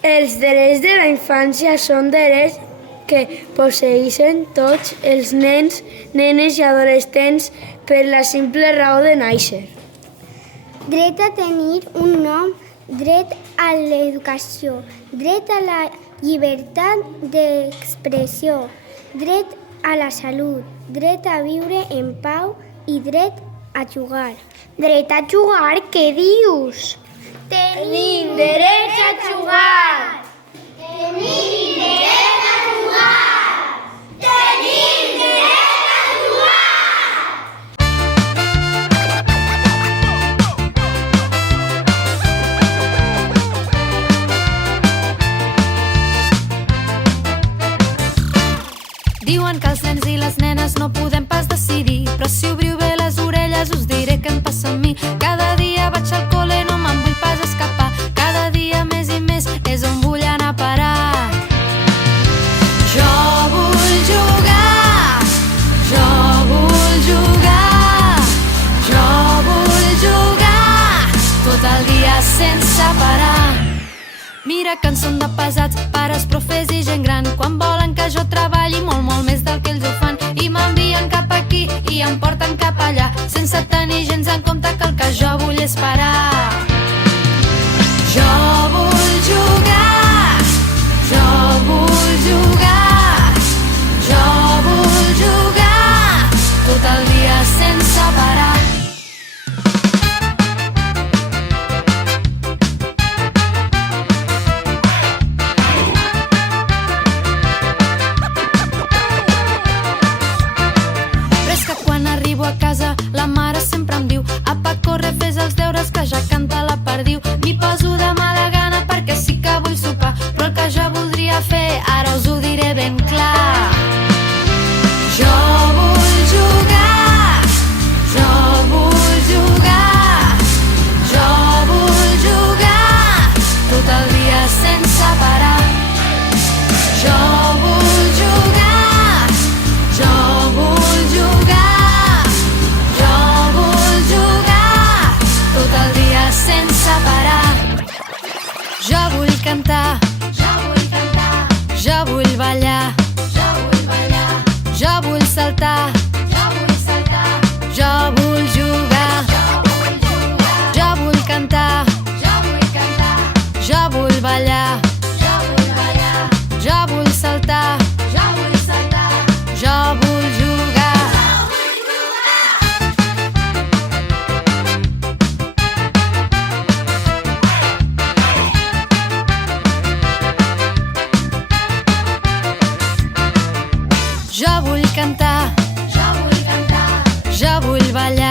Els drets de la infància són drets que posseeixen tots els nens, nenes i adolescents per la simple raó de néixer. Dret a tenir un nom, dret a l'educació, dret a la llibertat d'expressió, dret a la salut, dret a viure en pau i dret a jugar. Dret a jugar? Què dius? Tenim dret a jugar! Tenim dret a jugar! Tenim dret a jugar! Diuen que els nens i les nenes no podem pas decidir, però si obriu bé les orelles us diré què em passa a mi. Cada dia vaig al col·le, no me'n vull pas escapar. Cada dia més i més és on vull anar a parar. Jo vull jugar, jo vull jugar, jo vull jugar tot el dia sense parar. Mira que en són de pesats, pares, profes i gent gran, quan volen que jo treballi molt, molt més del que ells ho fan, i m'envien cap aquí i em porten cap allà, sense tenir gens en compte que el que jo vull és parar. Jo vull jugar, jo vull jugar, jo vull jugar tot el dia sense parar. A casa la mare sempre em diu: apa, corre, fes els deures que ja canta la perdiu. M'hi poso de mala gana perquè sí que vull sopar, però el que jo voldria fer ara us ho diré ben clar. Jo vull jugar, jo vull jugar, jo vull jugar tot el dia sense parar. Jo vull jugar, jo vull jugar, tot el dia sense parar. Jo vull cantar, jo vull cantar, jo vull ballar, jo vull ballar, jo vull saltar, jo vull saltar, jo vull jugar, jo vull cantar, jo vull cantar, jo vull ballar, jo vull ballar, jo vull saltar, jo vull saltar, jo vull jugar. Jo vull cantar, jo vull cantar, jo vull ballar,